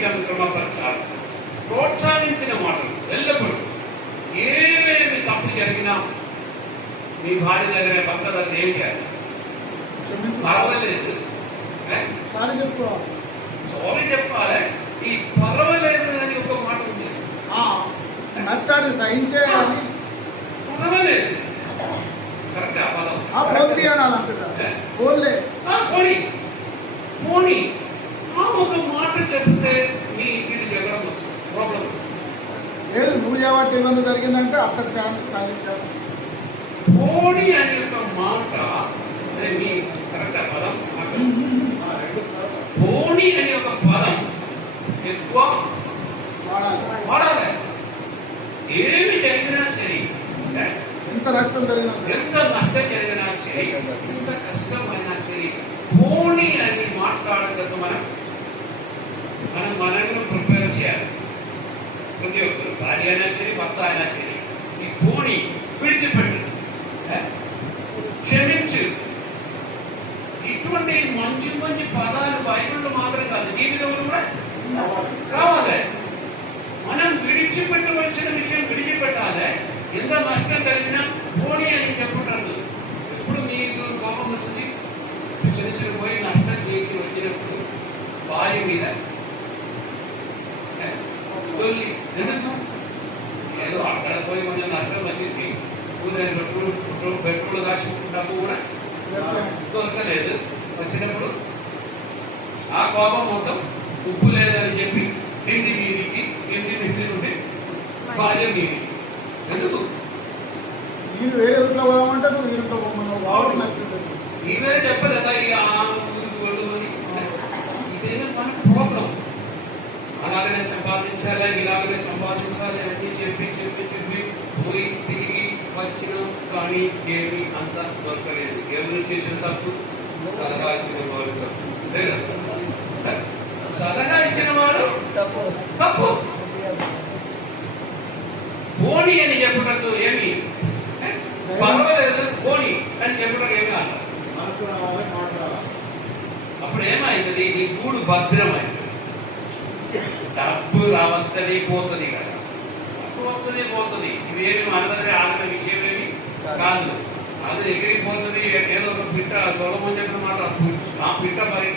వీటను క్రమపరచాలి. ప్రోత్సహించిన మాటలు ఎల్లప్పుడూ ఏమేమి తప్పు జరిగినా మీ భార్య దగ్గర భర్త దగ్గర ఏం చేయాలి? పర్వాలేదు సారీ చెప్పాలి. ఈ పర్వాలేదు అని ఒక మాట ఉంది. నష్టాన్ని సహించే పర్వాలేదు కరెక్ట్. ఆ పదం పోనీ పోనీ ఒక మాట చెప్తే మీరు జగడం వస్తుంది, ప్రాబ్లం వస్తుంది. లేదు నువ్వు చేయబట్టి ఏమైనా జరిగిందంటే అతను పోనీ అనే ఒక మాట మీ కరెక్ట్ పదం. పోనీ అనే ఒక పదం ఎక్కువ వాడాలి. ఏమి జరిగినా సరే, ఎంత నష్టం జరిగినా సరే, ఎంత కష్టమైనా సరే, పోనీ అని మాట్లాడటం మనల్ని ప్రిపేర్ చేయాలి. ప్రతి ఒక్కరు భార్య అయినా సరే, భర్త అయినా సరే, ఈ పోనీ విడిచిపెట్టు, క్షమించు. ఇటువంటి మంచి మంచి పదాలు బైబిల్లో మాత్రం కాదు, జీవితంలో కూడా రావాలి. మనం విడిచిపెట్టవలసిన విషయం విడిచిపెట్టాలి. ఎంత నష్టం కలిగినా పోనీ అని చెప్పకూడదు. ఎప్పుడు మీకు కోపం వస్తుంది, చిన్న పోయి నష్టం చేసి వచ్చినప్పుడు భార్య మీద ఎందుకు ఏదో అక్కడ పోయి కొంచెం నష్టం వచ్చింది, పెట్రోల్ కాసుకుంటున్నప్పుడు కూడా దొరకలేదు. వచ్చినప్పుడు ఆ కోపం మొత్తం ఉప్పు లేదని చెప్పి తిండి మీది నుండి భార్య మీది. ఎందుకు మీరు వేరే ఊరిలో పోదామంటే నువ్వు ఇంట్లో నీవే చెప్పలేదా ఈ ఊరికి వెళ్ళమని? ఇదే మన ప్రాబ్లం. అలాగనే సంపాదించాలి, ఇలాగనే సంపాదించాలి అని చెప్పి పోయి తిరిగి వచ్చిన కానీ ఏమి అంత దొరకలేదు. ఎవరు చేసిన తప్పు? సలహా ఇచ్చిన వాడు తప్పు. లేదా సలహా ఇచ్చిన వాడు తప్పు. పోనీ అని చెప్పటంతో ఏమి పర్వాలేదు, పోనీ అని చెప్పడం ఏమి అంటారు. అప్పుడు ఏమైతుంది? నీ గూడు భద్రమైంది. డబ్బు వస్తుంది పోతుంది కదా, డబ్బు వస్తుంది పోతుంది. ఇదేమి మన దగ్గర ఆగిన విషయం ఏమి కాదు. అది ఎగిరిపోతుంది. ఏదో ఒక పిట్ట సొలమని చెప్పిన మాట, ఆ పిట్ట మరి